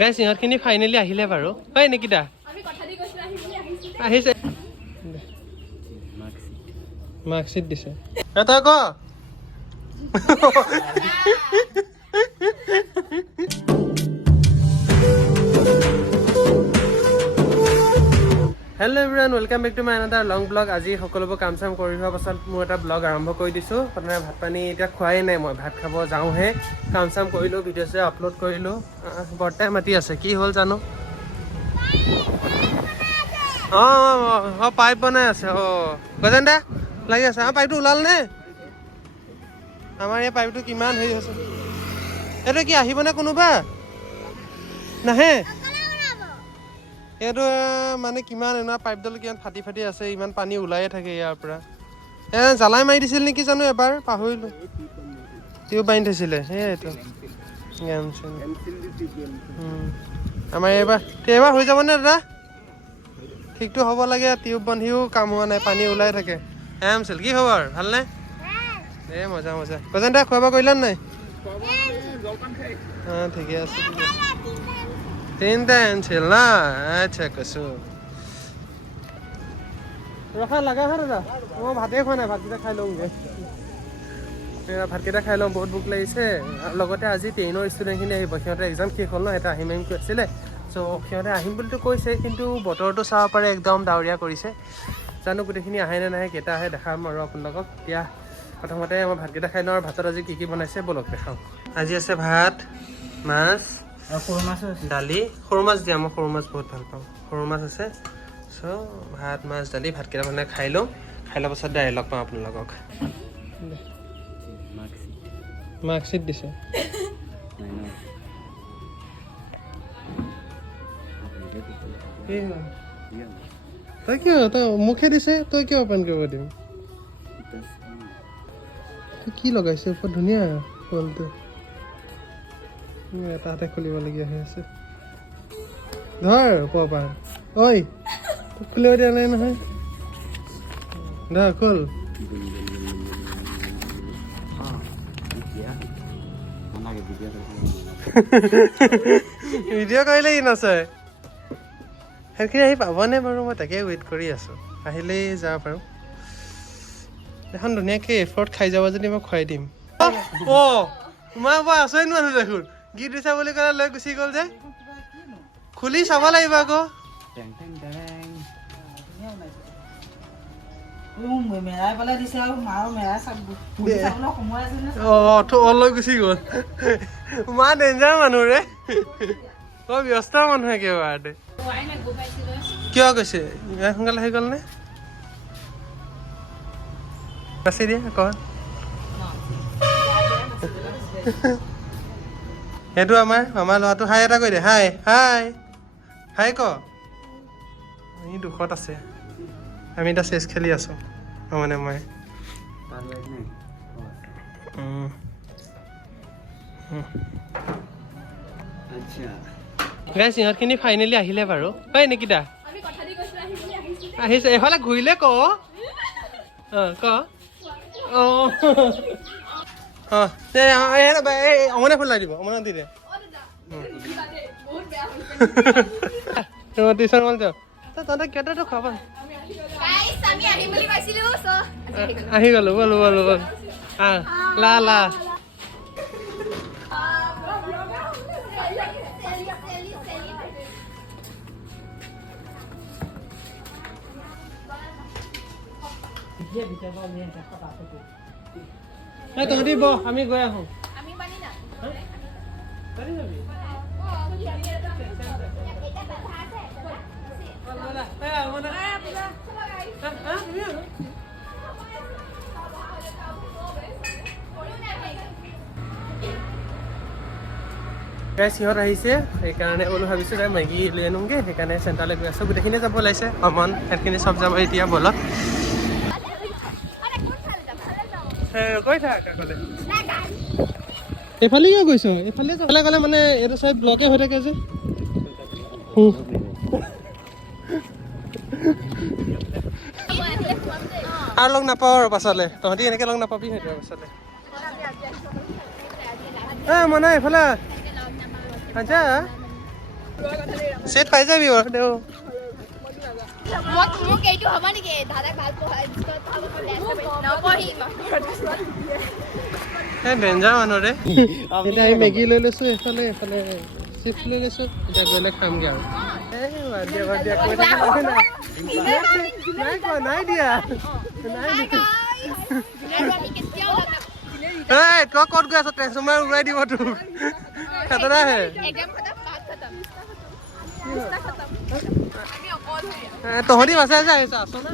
গাইছ ইহঁতখিনি ফাইনেলি আহিলে বাৰু হয় নিকিতা আহিছে মাৰ্কশ্বিট দিছে তই ক hello' everyone welcome back to my another long blog আজি সকলোবোৰ কাম চাম কৰি হোৱাৰ পাছত মোৰ এটা ব্লগ আৰম্ভ কৰি দিছোঁ প্ৰথমে ভাত পানী এতিয়া খোৱাই নাই মই ভাত খাব যাওঁহে কাম চাম কৰিলোঁ ভিডিঅ' চিডিঅ' আপলোড কৰিলোঁ বৰ্তাই মাতি আছে কি হ'ল জানো অঁ পাইপ বনাই আছে গজেন দা লাগি আছে পাইপটো ওলাল নে আমাৰ এই পাইপটো কিমান হেৰি হৈছে এইটো কি আহিবনে কোনোবা নাহে এইটো মানে কিমান এনে পাইপডাল কিমান ফাটি ফাটি আছে ইমান পানী ওলায়ে থাকে ইয়াৰ পৰা জ্বালাই মাৰি দিছিল নেকি জানো এবাৰ পাহৰিলোঁ টিউব বান্ধি থৈছিলে সেইয়াইতো আমাৰ এইবাৰ হৈ যাবনে দাদা ঠিকটো হ'ব লাগে টিউব বান্ধিও কাম হোৱা নাই পানী ওলাই থাকে এমছিল কি খবৰ ভালনে এই মজা মজা গজেন দা খোৱা বোৱা কৰিলা নাই অঁ ঠিকে আছে তিনিটা এনছিল না আচ্ছা কৈছোঁ ৰখা লাগা হা দাদা মই ভাতেই খোৱা নাই ভাতকেইটা খাই লওঁগৈ ভাতকেইটা খাই লওঁ বহুত ভোক লাগিছে আৰু লগতে আজি 10ৰ ষ্টুডেণ্টখিনি আহিব সিহঁতে এক্সাম শেষ হ'ল ন এটা আহিম আহিম কৈ আছিলে চ' সিহঁতে আহিম বুলিতো কৈছে কিন্তু বতৰটো চাব পাৰে একদম ডাৱৰীয়া কৰিছে জানো গোটেইখিনি আহে নে নাহে কেইটা আহে দেখাম আৰু আপোনালোকক এতিয়া প্ৰথমতে মই ভাতকেইটা খাই লওঁ আৰু ভাতত আজি কি বনাইছে বলক দেখাওঁ আজি আছে ভাত মাছ সৰু মাছ দালি সৰু মাছ দিয়া মই সৰু মাছ বহুত ভাল পাওঁ সৰু মাছ আছে চ' ভাত মাছ দালি ভাতকেইটা মানে খাই লওঁ খাই লোৱাৰ পাছত ডাইৰেক্ট লগ পাওঁ আপোনালোকক মাৰ্কশ্বিট দিছে তই কিয় তই মুখে দিছে তই কিয় অপেন কৰিব দিম কি লগাইছে ওপৰত ধুনীয়া ফুলটো এটা হাতে খুলিবলগীয়া হৈ আছে ধৰ পাৰ ঐ খুলিব দিয়া নাই নহয় ধৰ খোল ভিডিঅ' কৰিলে ই নাচায় সেইখিনি আহি পাবনে বাৰু মই তাকে ৱেইট কৰি আছোঁ আহিলেই যাব পাৰোঁ এখন ধুনীয়াকৈ এফৰ্ট খাই যাব যদি মই খুৱাই দিম মই বৰ আচৰিত মানুহ দেখোন গীত দিছা বুলি ক'লে লৈ গুচি গ'ল যে খুলি চাব লাগিব আকৌ লৈ গুচি গ'ল মা ডেঞ্জাৰ মানুহ ৰে বৰ ব্যস্ত মানুহ একেবাৰতে কিয় কৈছে ইমান সোনকালে আহি গ'ল নে নাচি দিয়ে ক সেইটো আমাৰ ল'ৰাটো হাই এটা কৈ দে হাই হাই হাই ক ই দুখত আছে আমি এতিয়া চেছ খেলি আছোঁ মানে মই গাইছ ইহঁতখিনি ফাইনেলি আহিলে বাৰু হয় নিকিতা আহিছে এফালে ঘূৰিলে ক ক অমনে ফুল লাগিব অমনে দি দে টিউশ্যন মন যাওঁ তহঁতে কেইটাতো খাবা আহি গ'লো বলো বলো বল লা লা তহঁতি বহ আমি গৈ আহোঁ সিহঁত আহিছে সেইকাৰণে বোলো ভাবিছোঁ যে মেগী লৈ আনোগৈ সেইকাৰণে চেণ্টাৰলৈ গৈ আছোঁ গোটেইখিনি যাব ওলাইছে অমন সেইখিনি চব যাব এতিয়া বলত গৈ থাক এইফালে কিয় গৈছ এইফালে যাবলৈ গ'লে মানে এইটো চাইড ব্লকে হৈ থাকে যে আৰু লগ নাপাওঁ আৰু পাছলৈ তহঁতি এনেকৈ লগ নাপাবি সেইটো পাছলৈ মই নাই এইফালে আচ্ছা চেট পাই যাবি বাৰু দেও মোক এইটো হ'ব নেকি দাদাক ভাল পঢ়াই নপঢ়িম ডেঞ্জাৰ মানুহ ৰে এতিয়া আমি মেগী লৈ লৈছো এইফালে এইফালে চিপছ লৈ লৈছো এতিয়া গ'লে খামগে আৰু নাই দিয়া তই ক'ত গৈ আছ ট্ৰেন্সফৰ্মাৰ উৰাই দিব তোক খাতৰা হে তহঁতি বাচাই যে আহিছ আছ না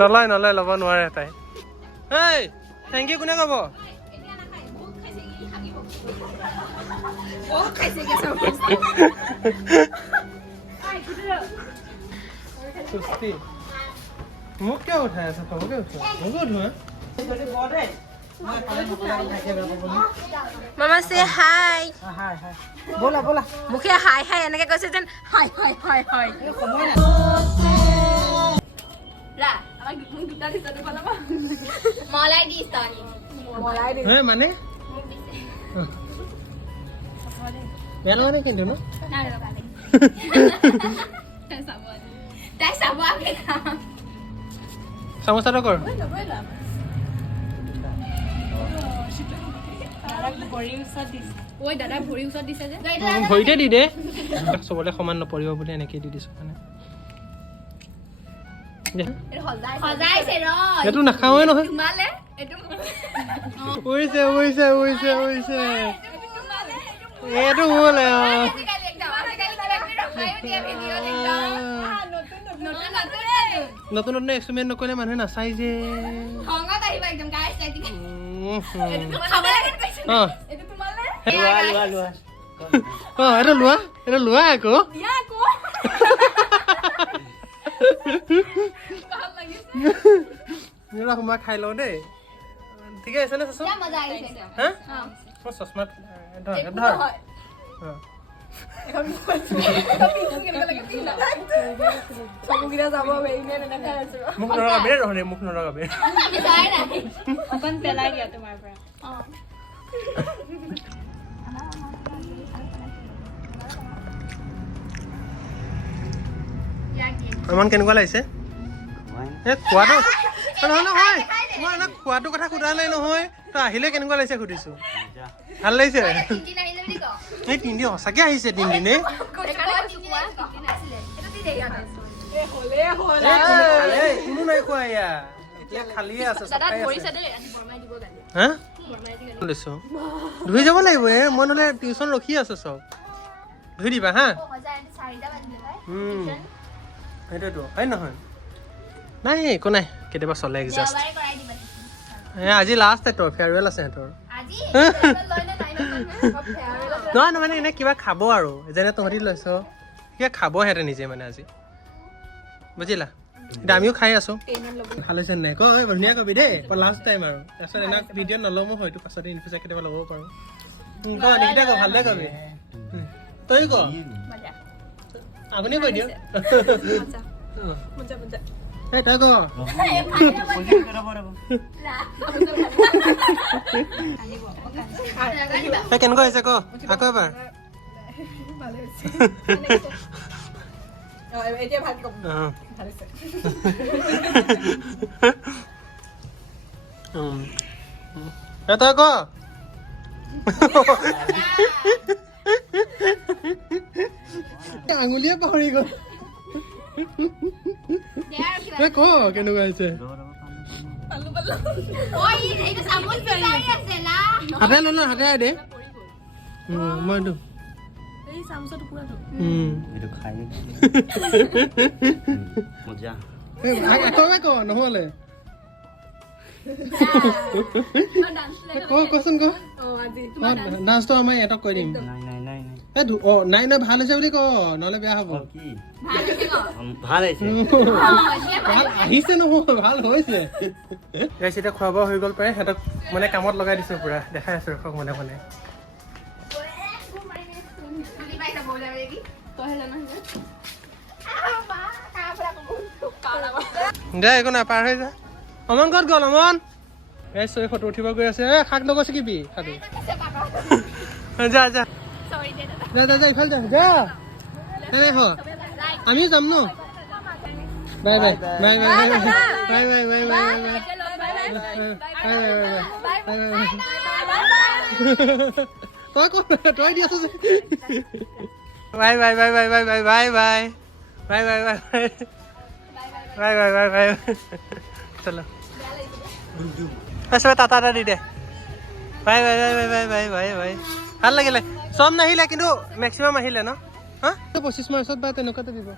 নলয় নলয় ল'ব নোৱাৰে তাই থেংক ইউ কোনে ক'ব মোক কিয় উঠাই আছে তবকে উঠোৱা মোকে উঠোৱা মামা সে হাই হাই হাই বলা বলা মুখে হাই হাই এনেকে কৈছে যেন হাই হাই হাই হাই লা আমাক মোক দুটা দিছে তো পালাবা মলাই দিছ তানি মলাই দি হে মানে মোক দিছে বেয়া মানে কিন্তু ন না লগা দে তাই চাব আমি সমস্যাটো কৰ ঐ দাদা ভৰি ওচৰত দিছে যে ভৰিতে দি দে চবলে সমান নপৰিব বুলি এনেকে দি দিছো মানে সজাইছে ৰ এইটো নাখাওৱে নহয় তোমালে এইটো উইছে উইছে উইছে উইছে এইটো বোলে নতুন নতুন এক্সপেৰিমেণ্ট নকৰিলে মানুহে নাচাই যে খঙত আহিবা একদম গাইছ লাইটিং এইটো লোৱা আকৌ সোমাই খাই লওঁ দেই ঠিকে আছে নে চচমা হা মই চচমা ধৰ মোক নলগাবি দেই মোক নলগাবি অকণ পেলাই দিয়া তোমাৰ পৰা ইমান কেনেকুৱা লাগিছে এই খোৱাটো নহয় নহয় মই এনে খোৱাটো কথা সোধা নাই নহয় তই আহিলে কেনেকুৱা লাগিছে সুধিছো ভাল লাগিছে এই তিনিদিন সঁচাকে আহিছে তিনিদিনে কোনো নাই খোৱা এয়া এতিয়া খালিয়ে আছে হা লৈছো ধুই যাব লাগিব মই নহ'লে টিউচন ৰখি আছে চব ধুই দিবা হা সেইটোতো হয় নহয় নাই একো নাই কেতিয়াবা চলে এক্সাষ্ট আজি লাষ্ট সিহঁতৰ ফেয়াৰৱেল আছে সিহঁতৰ নহয় মানে এনে কিবা খাব আৰু যেনে তহঁতি লৈছ কিবা খাব সিহঁতে নিজে মানে আজি বুজিলা এতিয়া আমিও খাই আছো ভাল হৈছে নাই ক ধুনীয়া কবি দেই লাষ্ট টাইম আৰু তাৰপিছত এনে ভিডিঅ' নলওঁ মই হয়তো পাছতে ইন ফিউচাৰ কেতিয়াবা ল'ব পাৰোঁ ক নিকিতা ক ভালদৰে কবি তই ক আপুনি কৈ দিয়ক তই ক কেনেকুৱা হৈছে ক আকৌ এবাৰ এতিয়া ভাল কম ভাল হৈছে তই ক আঙুলিয়ে পাহৰি গ'ল ক কেনেকুৱা হৈছে হাতে ল ন হাতে দে মই ক নহ'লে কচোন ক ডান্সটো আমাৰ ইহঁতক কৈ দিম নাই নাই ভাল হৈছে বুলি ক নহ'লে বেয়া হ'ব ভাল আহিছে নহয় ভাল হৈছে এতিয়া খোৱা বোৱা হৈ গ'ল প্ৰায় সিহঁতক মানে কামত লগাই দিছোঁ পুৰা দেখাই আছোঁ ৰখক মনে মনে দে একো নাই পাৰ হৈ যা অমন ক'ত গ'ল অমন এই চৈ ফটো উঠিব গৈ আছে শাক নগছিকিবি খাবি যা যা Sorry, did যা যা যা ইফালে যা যা আমিও যাম ন bye bye bye bye bye bye bye bye bye তই ক তই দি আছ যে bye bye bye bye bye bye bye bye bye bye bye bye bye bye bye চলো চবে টাটা এটা দি দে bye bye bye bye bye bye bye bye ভাল লাগিলে চব নাহিলে কিন্তু মেক্সিমাম আহিলে ন হা 25 মাৰ্চত বা তেনেকুৱাতে দিব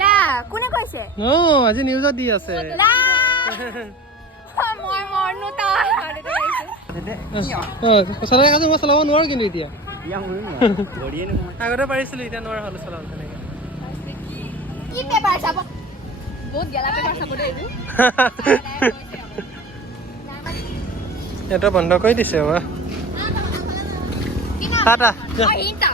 La, কোনে কৈছে? অ আজি নিউজত দি আছে La! মই মৰনো তই চলাই আছে মই চলাব নোৱাৰো কিন্তু এতিয়া আগতে পাৰিছিলো এতিয়া নোৱাৰা হ'লো চলাব তেনেকে কি পেপাৰ চাব বহুত গেলা পেপাৰ চাব দেই এটা বন্ধ কৰি দিছে বা টাটা হিন্তা